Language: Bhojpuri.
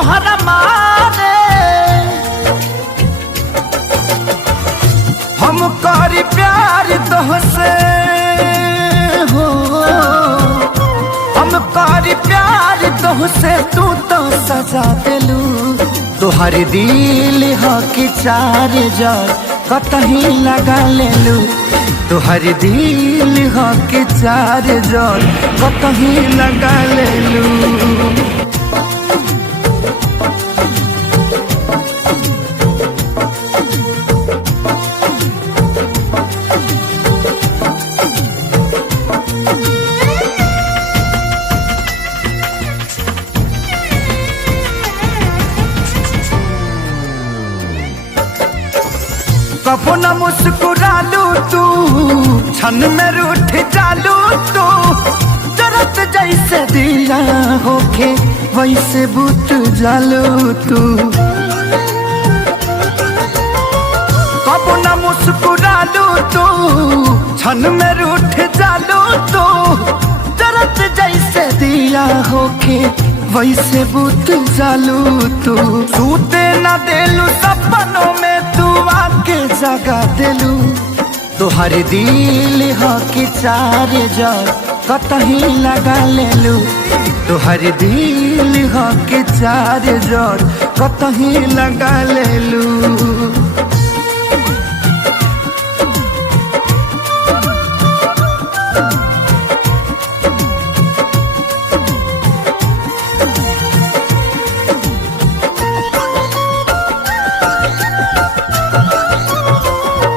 तोहरा मारे हम करी प्यार तोहसे हो, हम करी प्यार तोहसे तू तो सजा दिलू। तोहर दिल हो कि चार जार कतही लगा लेलू। तोहर दिल हो कि चार जार कतही लगा लेलू। कबो न मुस्कुरालू तू, क्षण में रूठ जालू तू। जरत जैसे दिया होके वैसे बुत जालू तू। कबो न मुस्कुरालू तू, क्षण में रूठ जालू तू। जरत जैसे दिया होके वैसे बुत जालू तू। सूते न देलू सपनों में तू आके जगा दिलू। तोहर दिल हो कि चार जार कतही लगा लेलू। तोहर दिल हो कि चार जार कतही लगा लेलू।